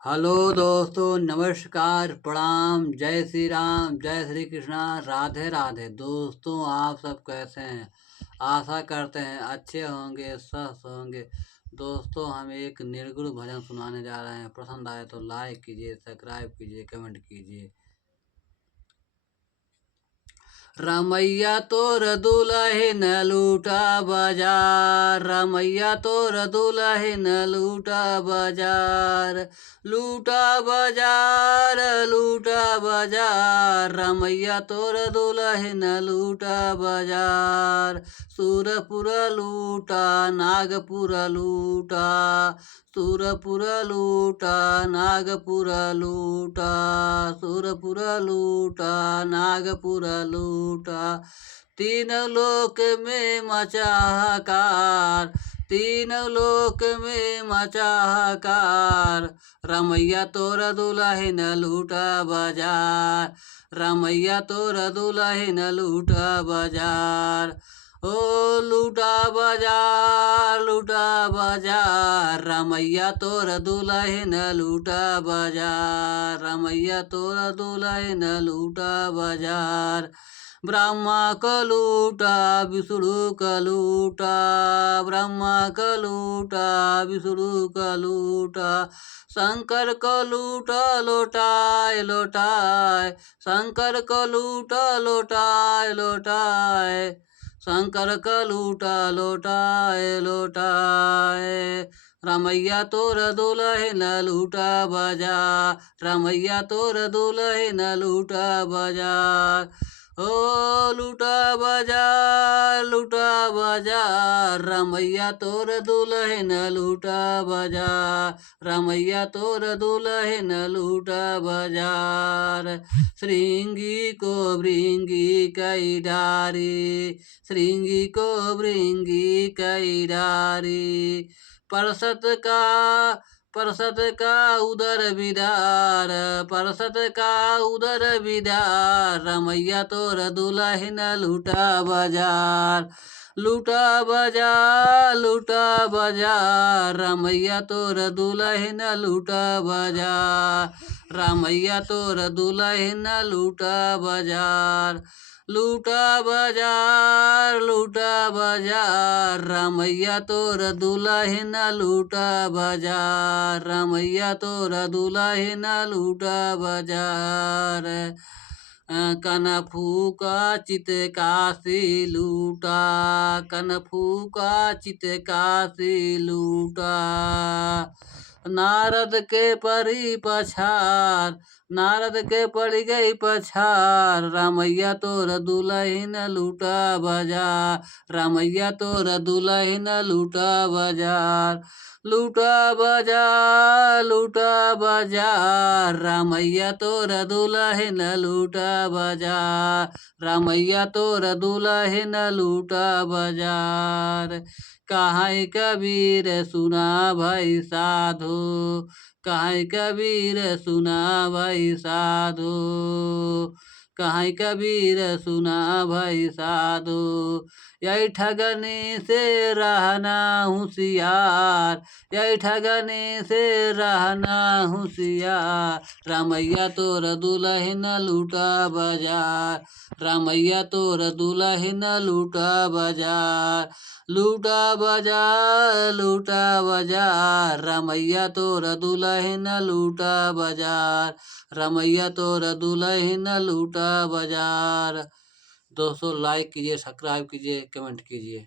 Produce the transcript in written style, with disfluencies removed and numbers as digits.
Hello दोस्तों, नमस्कार, प्रणाम, जय श्री राम, जय श्री कृष्णा, राधे राधे। दोस्तों, आप सब कैसे हैं? आशा करते हैं अच्छे होंगे, स्वस्थ होंगे। दोस्तों, हम एक निर्गुण भजन सुनाने जा रहे हैं। पसंद आए तो लाइक कीजिए, सब्सक्राइब कीजिए, कमेंट कीजिए। रमैया तोर दुलहिन लूटा बाजार, रमैया तोर दुलहिन लूटा बाजार, लूटा बाजार, लूटा बाजार, रमैया तोर दुलहिन लूटा बाजार। सूरपुर लूटा, नागपुर लूटा, सूरपुर लूटा, नागपुर लूटा, सूरपुर लूटा, नागपुर लूटा। तीन लोक में मचा हाहाकार, तीन लोक में मचा हाहाकार, रमैया तोर दुलहिन लूटा बाजार, रमैया तोर दुलहिन लूटा बाजार। ओ लूटा बाजार, लूटा बाजार, रमैया तोर दुलहिन लूटा बाजार, रमैया तोर दुलहिन लूटा बाजार। ब्रह्मा क लूटा, विष्णु क लूटा, ब्रह्मा क लूटा, विष्णु क लूटा, शंकर क लूटा लोटाए लोटाए, शंकर क लूटा लोटाए लोटाए, शंकर क लूटा लोटाए लोटाए। रमैया तोर दुलहिन लूटा बाजार, रमैया तोर दुलहिन लूटा बाजार। ओ लूटा बाजार, लूटा बाजार, रमैया तोर दुलहिन लूटा बाजार, रमैया तोर दुलहिन लूटा बाजार। श्रृंगी को भृंगी कई डारी, श्रृंगी को भृंगी कई डारी, परसत का उदर विदार, परसत का उदर विदार, रमैया तोर दुलहिन लूटा बाजार, लूटा बाजार, लूटा बाजार, रमैया तोर दुलहिन लूटा बाजार, रमैया तोर दुलहिन लूटा बाजार। लूटा बाजार, लूटा बाजार, रमैया तोर दुलहिन लूटा बाजार, रमैया तोर दुलहिन लूटा बाजार। कनफू का चित काशी लूटा, कनफू का चित काशी लूटा, नारद के परी पछार, नारद के पड़ गई पछार, रमैया तोर दुलहिन लूटा बाजार, रमैया तोर दुलहिन लूटा बाजार। लूटा बाजार, लूटा बाजार, रमैया तोर दुलहिन लूटा बाजार, रमैया तोर दुलहिन लूटा बाजार। कहाँ कबीर सुना भाई साधु, कहाँ कबीर सुना भाई साधु, कहाँ कबीर सुना भाई साधु। यही ठगने से रहना होशियार, यही ठगने से रहना होशियार, रमैया तोर दुलहिन लूटा बाजार, रमैया तोर दुलहिन लूटा बाजार। लूटा बाजार, लूटा बाजार, रमैया तोर दुलहिन लूटा बाजार, रमैया तोर दुलहिन लूटा बाजार। दोस्तों, लाइक कीजिए, सब्सक्राइब कीजिए, कमेंट कीजिए।